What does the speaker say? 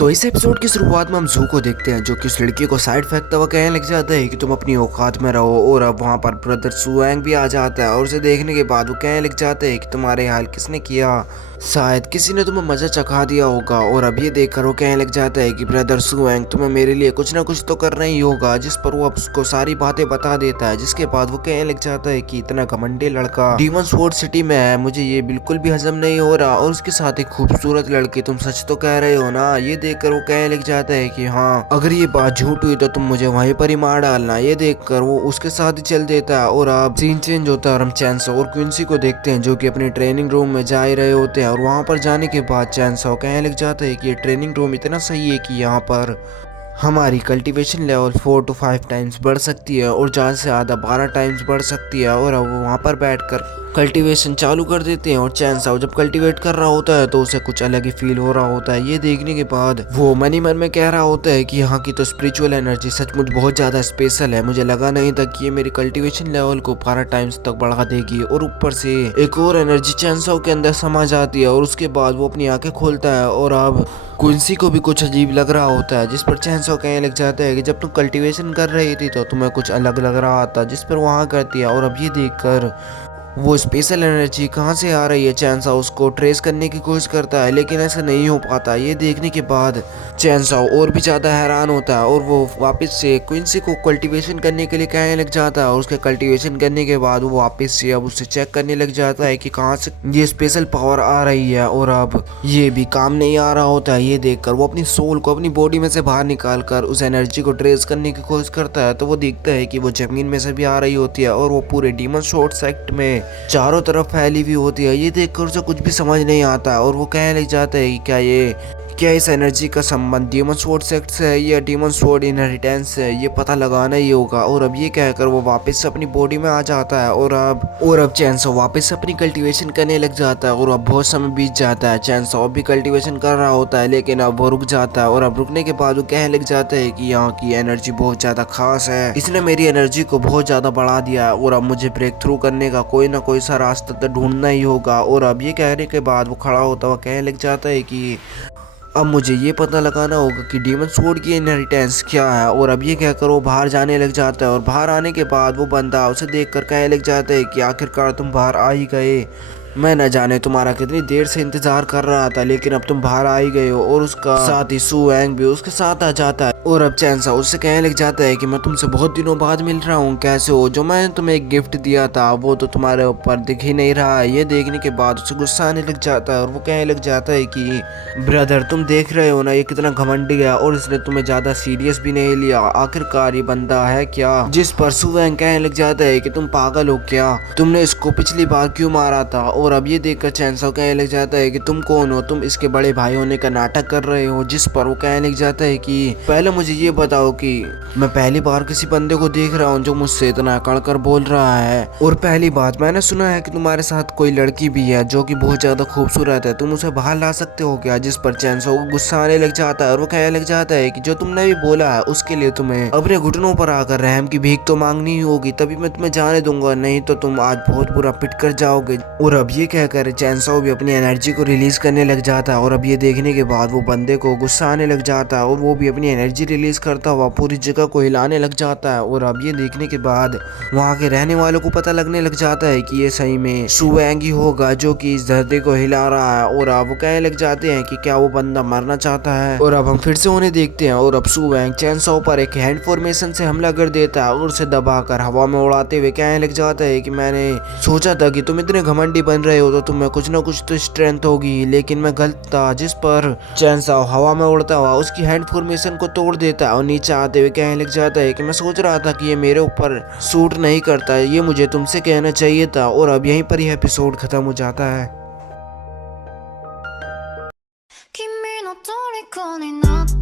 तो इस एपिसोड की शुरुआत में हम जू को देखते हैं, जो कि उस लड़की को साइड फेंकता हुआ कहने लग जाता है कि तुम अपनी औकात में रहो। और अब वहाँ पर ब्रदर सुएंग भी आ जाता है और उसे देखने के बाद वो कहने लग जाता है कि तुम्हारे हाल किसने किया, शायद किसी ने तुम्हें मजा चखा दिया होगा। और अब ये देखकर वो कहने लग जाता है कि ब्रदर सुएंग तुम्हें मेरे लिए कुछ ना कुछ तो करना ही होगा, जिस पर वो अब उसको सारी बातें बता देता है। जिसके बाद वो कहने लग जाता है कि इतना घमंडी लड़का डीमन स्वॉर्ड सिटी में है, मुझे ये बिल्कुल भी हजम नहीं हो रहा। और उसके साथ एक खूबसूरत लड़की, तुम सच तो कह रहे हो ना। ये देखकर वो कहने लग जाता है कि हाँ, अगर ये बात झूठ हुई तो तुम मुझे वहीं पर ही मार डालना। ये देखकर वो उसके साथ ही चल देता है। और अब सीन चेंज होता है और हम चैनसो और क्विंसी को देखते हैं, जो कि अपने ट्रेनिंग रूम में जा ही रहे होते हैं। और वहां पर जाने के बाद चैनसो कहने लग जाता है कि ये ट्रेनिंग रूम इतना सही है कि यहाँ पर हमारी कल्टीवेशन लेवल 4 to 5 टाइम्स बढ़ सकती है और ज़्यादा से ज़्यादा 12 टाइम्स बढ़ सकती है। और अब वो वहाँ पर बैठकर कल्टीवेशन चालू कर देते हैं। और चैनसाओ जब कल्टीवेट कर रहा होता है तो उसे कुछ अलग ही फील हो रहा होता है। ये देखने के बाद वो मन ही मन में कह रहा होता है कि यहाँ की तो स्पिरिचुअल एनर्जी सचमुच बहुत ज़्यादा स्पेशल है, मुझे लगा नहीं था कि ये मेरी कल्टीवेशन लेवल को 12 टाइम्स तक बढ़ा देगी। और ऊपर से एक और एनर्जी चैनसाओ के अंदर समा जाती है। और उसके बाद वो अपनी आंखें खोलता है और अब क्विंसी को भी कुछ अजीब लग रहा होता है, जिस पर चैनसो कहने लग जाता है कि जब तुम कल्टीवेशन कर रही थी तो तुम्हें कुछ अलग लग रहा था, जिस पर वहाँ करती है। और अब ये देखकर वो स्पेशल एनर्जी कहाँ से आ रही है, चैनसाओ उसको ट्रेस करने की कोशिश करता है, लेकिन ऐसा नहीं हो पाता। ये देखने के बाद चैनसाओ और भी ज़्यादा हैरान होता है और वो वापस से क्विंसी को कल्टीवेशन करने के लिए कहने लग जाता है। और उसके कल्टीवेशन करने के बाद वो वापस से अब उसे चेक करने लग जाता है कि कहाँ से ये स्पेशल पावर आ रही है। और अब ये भी काम नहीं आ रहा होता है। ये देखकर वो अपनी सोल को अपनी बॉडी में से बाहर निकाल कर उस एनर्जी को ट्रेस करने की कोशिश करता है, तो वो देखता है कि वो जमीन में से भी आ रही होती है और वो पूरे डीमन स्वॉर्ड सेक्ट में चारों तरफ फैली हुई होती है। ये देखकर उसे कुछ भी समझ नहीं आता और वो कहने लग जाता है कि क्या इस एनर्जी का संबंध डीमन स्वॉर्ड सेक्ट से है या डीमन स्वॉर्ड इनहेरिटेंस से है, ये पता लगाना ही होगा। और अब ये कहकर वो वापस से अपनी बॉडी में आ जाता है। और अब चैनसो वापस से अपनी कल्टीवेशन करने लग जाता है। और अब बहुत समय बीत जाता है, चैनसो अब भी कल्टीवेशन कर रहा होता है, लेकिन अब वो रुक जाता है। और अब रुकने के बाद वो कहने लग जाता है कि यहाँ की एनर्जी बहुत ज्यादा खास है, इसने मेरी एनर्जी को बहुत ज्यादा बढ़ा दिया है और अब मुझे ब्रेक थ्रू करने का कोई ना कोई सा रास्ता तो ढूंढना ही होगा। और अब ये कहने के बाद वो खड़ा होता हुआ कहने लग जाता है कि अब मुझे ये पता लगाना होगा कि डीमन स्वॉर्ड की इनहेरिटेंस क्या है। और अब ये कहकर वो बाहर जाने लग जाता है। और बाहर आने के बाद वो बंदा उसे देखकर कहने लग जाता है कि आखिरकार तुम बाहर आ ही गए, मैं न जाने तुम्हारा कितनी देर से इंतजार कर रहा था, लेकिन अब तुम बाहर आ ही गए हो। और उसका साथ ही सुएंग भी उसके साथ आ जाता है। और अब चैनसा उससे कहने लग जाता है कि मैं तुमसे बहुत दिनों बाद मिल रहा हूँ, कैसे हो, जो मैंने तुम्हें एक गिफ्ट दिया था वो तो तुम्हारे ऊपर दिख ही नहीं रहा है। ये देखने के बाद उसे गुस्सा आने लग जाता है और वो कहने लग जाता है कि ब्रदर तुम देख रहे हो ना ये कितना घमंडी है और इसने तुम्हें ज्यादा सीरियस भी नहीं लिया, आखिरकार ये बंदा है क्या। जिस पर सुएंग कहने लग जाता है कि तुम पागल हो क्या, तुमने इसको पिछली बार क्यों मारा था। और अब ये देखकर चैनसो कहने लग जाता है कि तुम कौन हो, तुम इसके बड़े भाई होने का नाटक कर रहे हो। जिस पर वो कहने लग जाता है कि पहले मुझे ये बताओ कि मैं पहली बार किसी बंदे को देख रहा हूँ जो मुझसे इतना कड़कर बोल रहा है। और पहली बात मैंने सुना है कि तुम्हारे साथ कोई लड़की भी है जो कि बहुत ज्यादा खूबसूरत है, तुम उसे बाहर ला सकते हो क्या। जिस पर चैनसो को गुस्सा आने लग जाता है और वो कहने लग जाता है कि जो तुमने भी बोला है उसके लिए तुम्हें अपने घुटनों पर आकर रहम की भीख तो मांगनी ही होगी, तभी मैं तुम्हें जाने दूंगा, नहीं तो तुम आज बहुत बुरा पिट कर जाओगे। और अब ये कहकर चैनसो भी अपनी एनर्जी को रिलीज करने लग जाता है। और अब ये देखने के बाद वो बंदे को गुस्सा आने लग जाता है और वो भी अपनी एनर्जी रिलीज करता हुआ पूरी जगह को हिलाने लग जाता है। और अब ये देखने के बाद वहाँ के रहने वालों को पता लगने लग जाता है कि ये सही में सुएंग ही होगा जो कि इस धरती को हिला रहा है। और अब वो कहने लग जाते हैं कि क्या वो बंदा मरना चाहता है। और अब हम फिर से उन्हें देखते हैं और अब सुएंग चैनसो पर एक हैंड फॉर्मेशन से हमला कर देता है और उसे दबाकर हवा में उड़ाते हुए कहने लग जाता है कि मैंने सोचा था कि तुम इतने घमंडी बन रहे हो तो तुम्हें कुछ ना कुछ तो स्ट्रेंथ होगी, लेकिन मैं गलत था। जिस पर चैनसो हवा में उड़ता हुआ उसकी हैंड फॉर्मेशन को तोड़ देता है और नीचे आते हुए कहने लग जाता है कि मैं सोच रहा था कि ये मेरे ऊपर सूट नहीं करता, ये मुझे तुमसे कहना चाहिए था। और अब यहीं पर यह एपिसोड खत्म हो जाता है। 君の虜になって